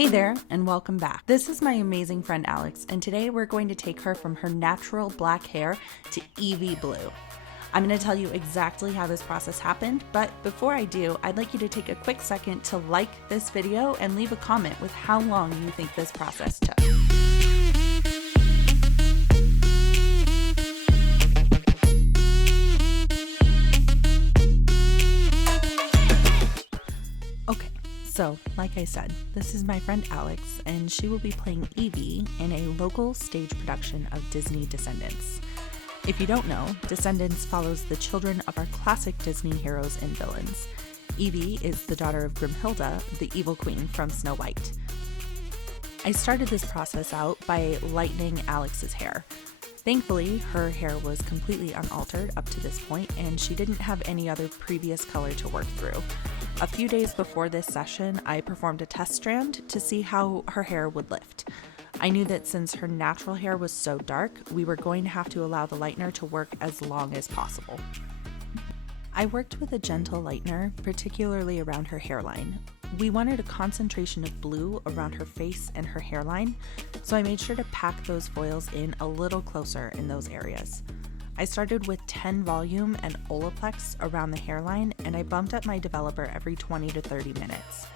Hey there, and welcome back. This is my amazing friend Alex, and today we're going to take her from her natural black hair to EV blue. I'm going to tell you exactly how this process happened, but before I do, I'd like you to take a quick second to like this video and leave a comment with how long you think this process took. Okay. So, like I said, this is my friend Alex, and she will be playing Evie in a local stage production of Disney Descendants. If you don't know, Descendants follows the children of our classic Disney heroes and villains. Evie is the daughter of Grimhilda, the evil queen from Snow White. I started this process out by lightening Alex's hair. Thankfully, her hair was completely unaltered up to this point, and she didn't have any other previous color to work through. A few days before this session, I performed a test strand to see how her hair would lift. I knew that since her natural hair was so dark, we were going to have to allow the lightener to work as long as possible. I worked with a gentle lightener, particularly around her hairline. We wanted a concentration of blue around her face and her hairline, so I made sure to pack those foils in a little closer in those areas. I started with 10 volume and Olaplex around the hairline, and I bumped up my developer every 20 to 30 minutes.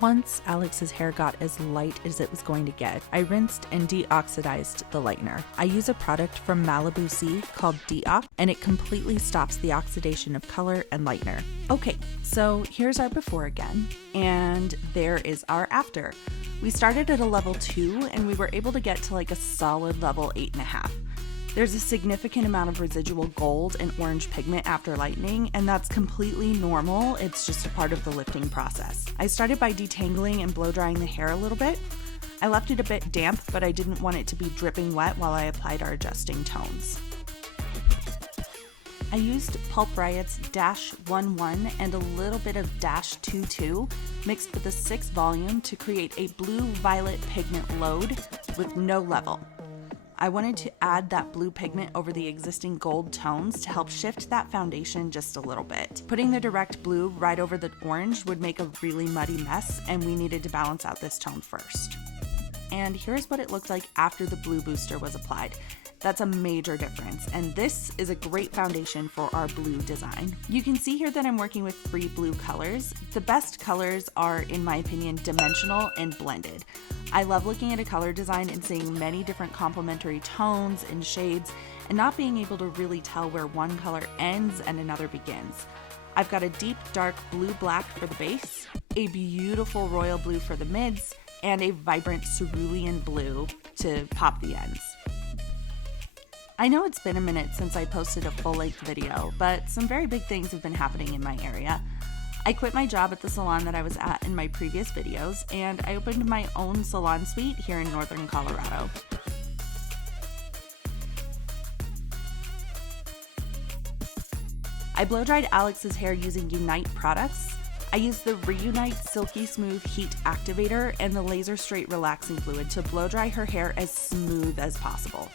Once Alex's hair got as light as it was going to get, I rinsed and deoxidized the lightener. I use a product from Malibu Sea called Deox, and it completely stops the oxidation of color and lightener. Okay, so here's our before again, and there is our after. We started at a level 2, and we were able to get to like a solid level 8.5. There's a significant amount of residual gold and orange pigment after lightening, and that's completely normal. It's just a part of the lifting process. I started by detangling and blow drying the hair a little bit. I left it a bit damp, but I didn't want it to be dripping wet while I applied our adjusting tones. I used Pulp Riot's Dash 11 and a little bit of Dash 22 mixed with a 6 volume to create a blue-violet pigment load with no level. I wanted to add that blue pigment over the existing gold tones to help shift that foundation just a little bit. Putting the direct blue right over the orange would make a really muddy mess, and we needed to balance out this tone first. And here's what it looked like after the blue booster was applied. That's a major difference, and this is a great foundation for our blue design. You can see here that I'm working with 3 blue colors. The best colors are, in my opinion, dimensional and blended. I love looking at a color design and seeing many different complementary tones and shades and not being able to really tell where one color ends and another begins. I've got a deep dark blue-black for the base, a beautiful royal blue for the mids, and a vibrant cerulean blue to pop the ends. I know it's been a minute since I posted a full-length video, but some very big things have been happening in my area. I quit my job at the salon that I was at in my previous videos, and I opened my own salon suite here in northern Colorado. I blow-dried Alex's hair using Unite products. I used the Reunite Silky Smooth Heat Activator and the Laser Straight Relaxing Fluid to blow-dry her hair as smooth as possible.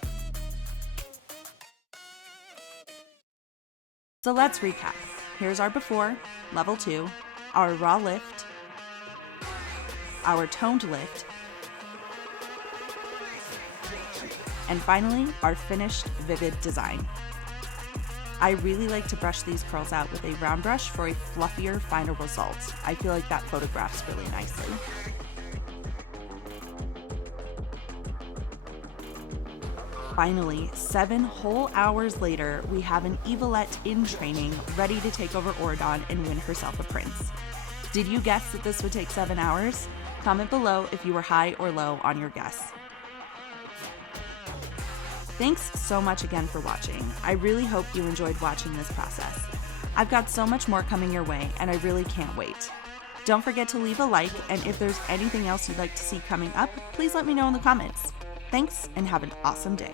So let's recap. Here's our before, level 2, our raw lift, our toned lift, and finally, our finished vivid design. I really like to brush these curls out with a round brush for a fluffier final result. I feel like that photographs really nicely. Finally, 7 whole hours later, we have an Evilette in training, ready to take over Oridon and win herself a prince. Did you guess that this would take 7 hours? Comment below if you were high or low on your guess. Thanks so much again for watching. I really hope you enjoyed watching this process. I've got so much more coming your way, and I really can't wait. Don't forget to leave a like, and if there's anything else you'd like to see coming up, please let me know in the comments. Thanks, and have an awesome day.